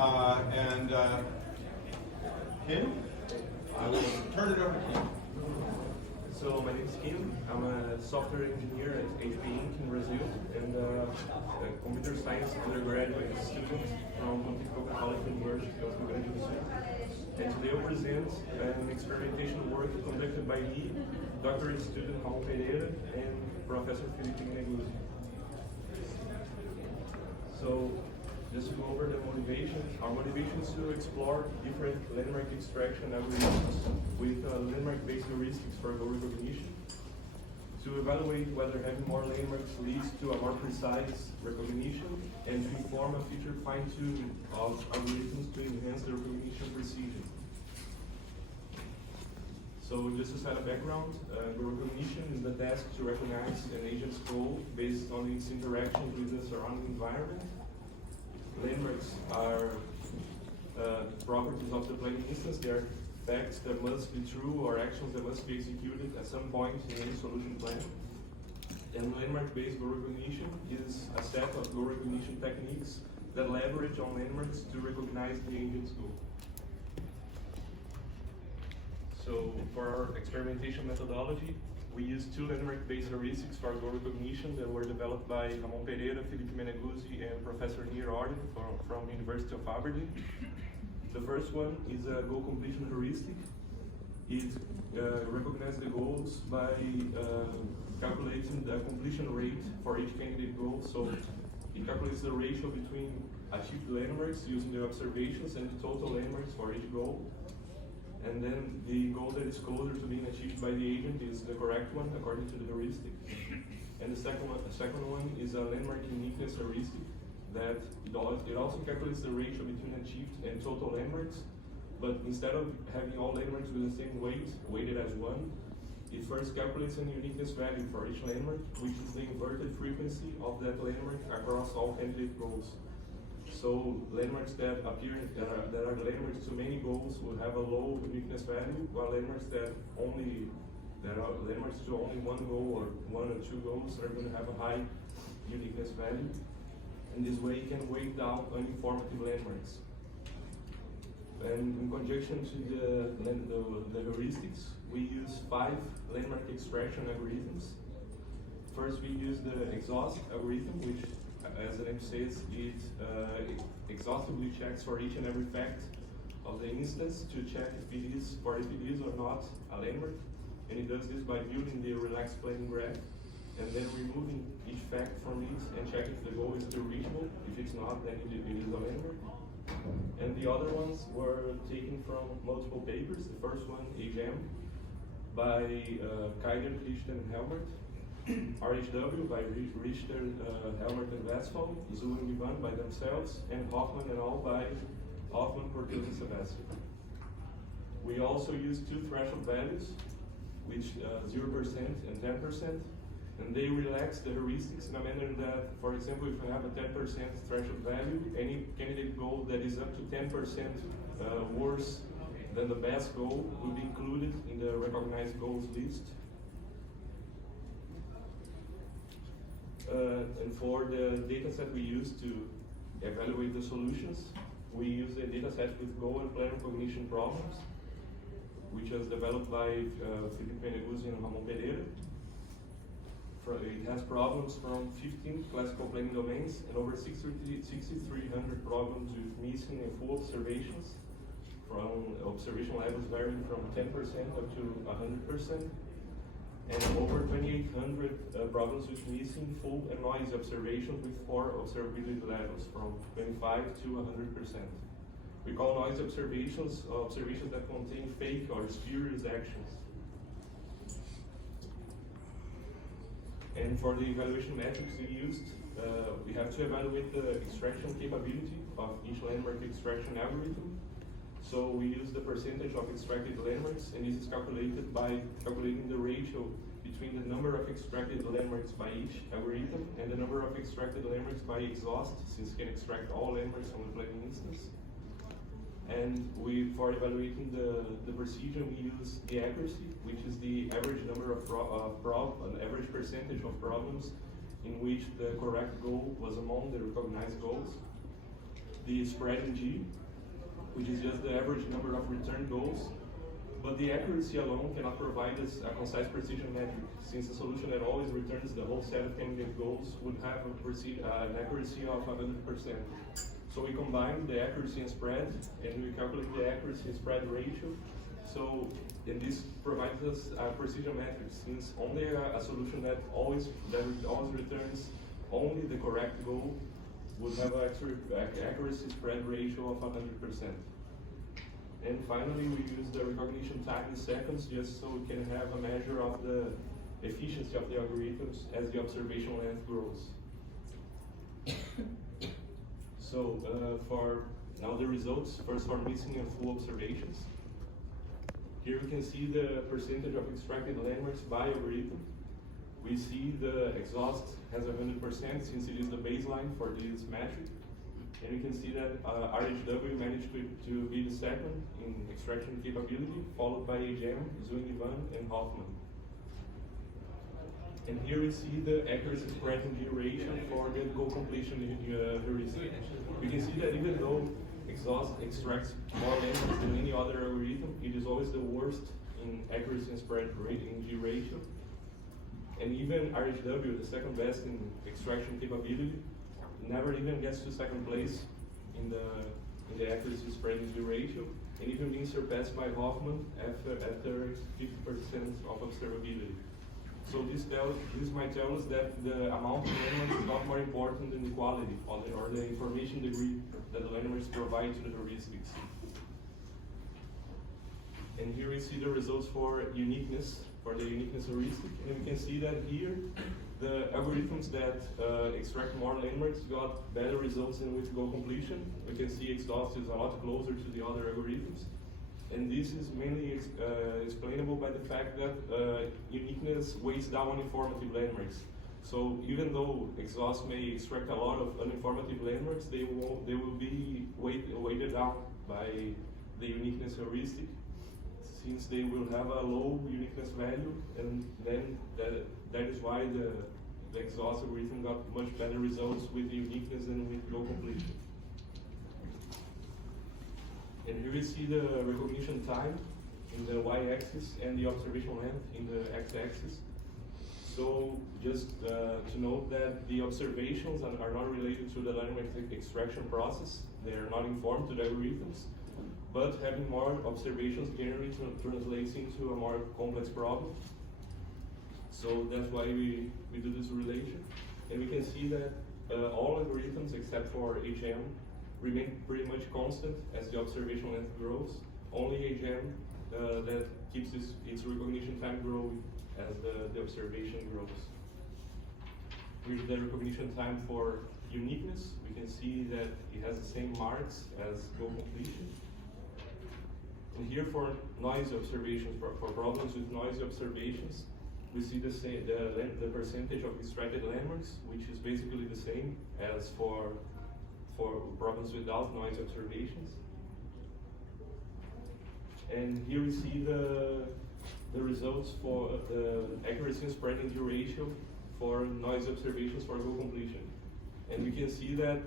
Kim, I will turn it over to you. So my name is Kim. I'm a software engineer at HP Inc. in Brazil and a computer science undergraduate student from Pontifical Catholic University of Rio Grande do Sul. And today I'll present an experimentation work conducted by me, doctorate student Raul Pereira, and Professor Felipe Meneguzzi. So, just to go over the motivation, our motivation is to explore different landmark extraction algorithms with landmark-based heuristics for goal recognition, to evaluate whether having more landmarks leads to a more precise recognition, and to inform a future fine-tuning of algorithms to enhance the recognition precision. So just to set a background, goal recognition is the task to recognize an agent's goal based on its interactions with the surrounding environment. Landmarks are properties of the planning instance. They are facts that must be true or actions that must be executed at some point in any solution plan. And landmark-based goal recognition is a set of goal recognition techniques that leverage on landmarks to recognize the agent's goal. So for our experimentation methodology, we use two landmark-based heuristics for goal recognition that were developed by Ramon Pereira, Felipe Meneguzzi, and Professor Merrier from University of Aberdeen. The first one is a goal completion heuristic. It recognizes the goals by calculating the completion rate for each candidate goal. So it calculates the ratio between achieved landmarks using the observations and the total landmarks for each goal. And then the goal that is closer to being achieved by the agent is the correct one according to the heuristic. And the second one is a landmark uniqueness heuristic that it also calculates the ratio between achieved and total landmarks, but instead of having all landmarks with the same weight, weighted as 1, it first calculates a uniqueness value for each landmark, which is the inverted frequency of that landmark across all candidate goals. So landmarks that appear that are landmarks to many goals will have a low uniqueness value, while landmarks that are landmarks to only one goal or 1 or 2 goals are going to have a high uniqueness value. In this way, you can weight down uninformative landmarks. And in conjunction to the heuristics, we use 5 landmark extraction algorithms. First, we use the exhaust algorithm, which, as the name says, it exhaustively checks for each and every fact of the instance to check if it is or not a landmark. And it does this by building the relaxed planning graph and then removing each fact from it and check if the goal is still reachable. If it's not, then it is a landmark. And the other ones were taken from multiple papers. The first one, AGM, by Kaider, Richter, and Helmert. RHW by Richter, Helmert, and Westphal. Zhu and Ivan by themselves. And Hoffman and all by Hoffman, Cortez, and Sylvester. We also used 2 threshold values, which 0% and 10%. And they relax the heuristics in a manner that, for example, if you have a 10% threshold value, any candidate goal that is up to 10% worse than the best goal will be included in the recognized goals list. And for the data set we use to evaluate the solutions, we use a data set with goal and plan recognition problems, which was developed by Felipe Meneguzzi and Ramon Pereira. It has problems from 15 classical planning domains and over 6,300 problems with missing and full observations, from observation levels varying from 10% up to 100%, and over 2,800 problems with missing, full, and noisy observations with 4 observability levels from 25 to 100%. We call noisy observations that contain fake or spurious actions. And for the evaluation metrics we used, we have to evaluate the extraction capability of each landmark extraction algorithm. So we use the percentage of extracted landmarks, and this is calculated by calculating the ratio between the number of extracted landmarks by each algorithm and the number of extracted landmarks by exhaust, since you can extract all landmarks from the planning instance. And for evaluating the procedure, we use the accuracy, which is the average number of an average percentage of problems in which the correct goal was among the recognized goals. the spread in G, which is just the average number of return goals. But the accuracy alone cannot provide us a concise precision metric, since a solution that always returns the whole set of candidate goals would have an accuracy of 100%. So we combine the accuracy and spread, and we calculate the accuracy and spread ratio. And this provides us a precision metric, since only a solution that always returns only the correct goal would have an accuracy spread ratio of 100%. And finally, we use the recognition time in seconds, just so we can have a measure of the efficiency of the algorithms as the observation length grows. So for now the results, first for missing and full observations. Here we can see the percentage of extracted landmarks by algorithm. We see the exhaust has 100% since it is the baseline for this metric. And we can see that RHW managed to be the second in extraction capability, followed by AGM, Zwing, Ivan, and Hoffman. And here we see the accuracy spread and duration for the goal completion heuristic. We can see that even though exhaust extracts more landmarks than any other algorithm, it is always the worst in accuracy and spread rate in G ratio. And even RHW, the second best in extraction capability, never even gets to second place in the accuracy spread and G ratio, and even being surpassed by Hoffman after 50% of observability. So this might tell us that the amount of landmarks is not more important than the quality or the information degree that the landmarks provide to the heuristics. And here we see the results for uniqueness, for the uniqueness heuristic, and we can see that here the algorithms that extract more landmarks got better results than with goal completion. We can see exhaust is a lot closer to the other algorithms. And this is mainly explainable by the fact that uniqueness weighs down informative landmarks. So even though exhaust may extract a lot of uninformative landmarks, they will be weighted down by the uniqueness heuristic, since they will have a low uniqueness value, and then that is why the exhaust algorithm got much better results with the uniqueness than with goal completion. And here we see the recognition time in the y-axis and the observation length in the x-axis. So just to note that the observations are not related to the landmark extraction process. They are not informed to the algorithms, but having more observations generally translates into a more complex problem. So that's why we do this relation. And we can see that all algorithms except for HM remain pretty much constant as the observation length grows. Only HM that keeps its recognition time growing as the observation grows. With the recognition time for uniqueness, we can see that it has the same marks as goal completion. And here for noisy observations, for problems with noisy observations, we see the percentage of extracted landmarks, which is basically the same as for problems without noise observations. And here we see the results for the accuracy and spread and ratio for noise observations for goal completion. And we can see that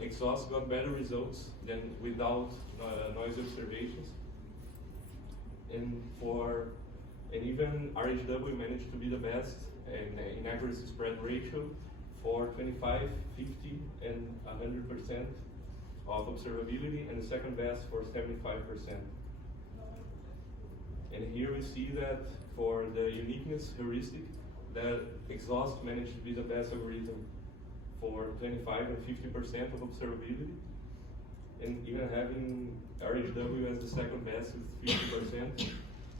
exhaust got better results than without noise observations. And even RHW managed to be the best in accuracy spread ratio for 25, 50, and 100% of observability, and the second best for 75%. And here we see that for the uniqueness heuristic, that exhaust managed to be the best algorithm for 25 and 50% of observability, and even having RHW as the second best with 50%.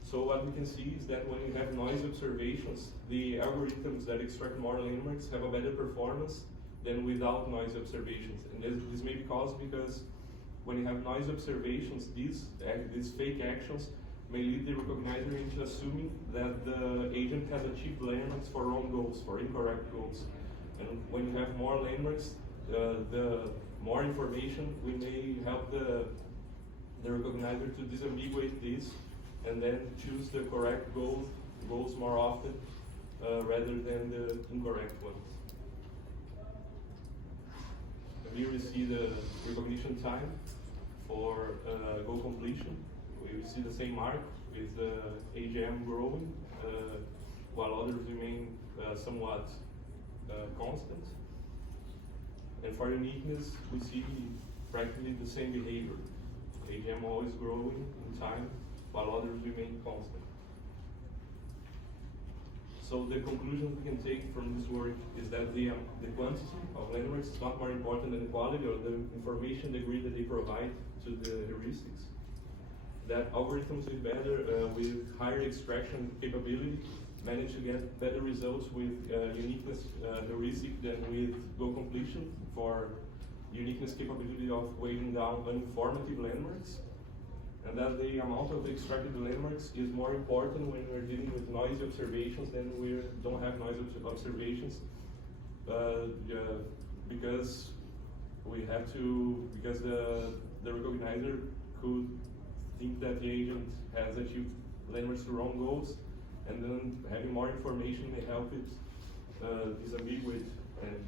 So what we can see is that when you have noise observations, the algorithms that extract more landmarks have a better performance than without noise observations. And this may be caused because when you have noise observations, these fake actions may lead the recognizer into assuming that the agent has achieved landmarks for wrong goals, for incorrect goals. And when you have more landmarks, the more information, we may help the recognizer to disambiguate this and then choose the correct goals more often rather than the incorrect ones. And here we see the recognition time for goal completion. We see the same mark with AGM growing, while others remain somewhat constant. And for uniqueness, we see practically the same behavior. AGM always growing in time, while others remain constant. So the conclusion we can take from this work is that the quantity of landmarks is not more important than the quality or the information degree that they provide to the heuristics. That algorithms with higher extraction capability manage to get better results with uniqueness heuristic than with goal completion for uniqueness capability of weighing down uninformative landmarks. And that the amount of extracted landmarks is more important when we're dealing with noisy observations than we don't have noisy observations, because we have to, because the recognizer could think that the agent has achieved landmarks to wrong goals, and then having more information may help it disambiguate and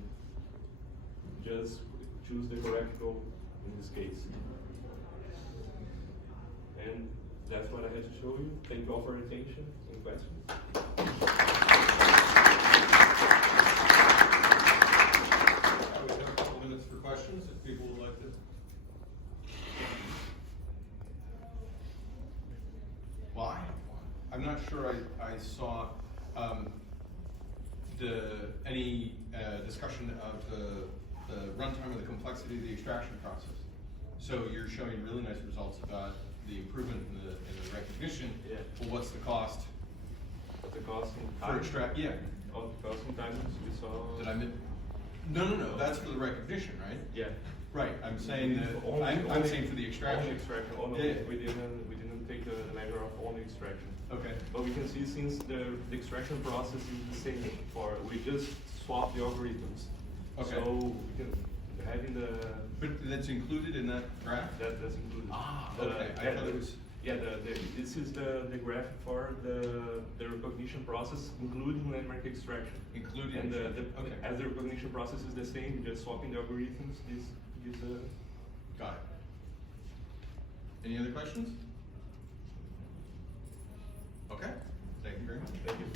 just choose the correct goal in this case. And that's what I had to show you. Thank you all for your attention. Any questions? We have a couple minutes for questions if people would like to. Well, I'm not sure I saw any discussion of the runtime or the complexity of the extraction process. So you're showing really nice results about the improvement in the recognition. Yeah. Well, what's the cost? The cost in For time. extract? Yeah. Oh, the cost in time we saw. Did I miss? No. That's for the recognition, right? Yeah. Right. I'm saying that. I'm saying for the extraction. Only extraction. Oh no, Yeah. we didn't take the measure of only extraction. Okay. But we can see since the extraction process is the same for, we just swap the algorithms. Okay. So we can having the. But that's included in that graph? That's included. Ah, okay. I thought it was. Yeah, this is the graph for the recognition process, including landmark extraction. Including And okay. as the recognition process is the same, just swapping the algorithms, this gives a. Got it. Any other questions? Okay. Thank you very much. Thank you.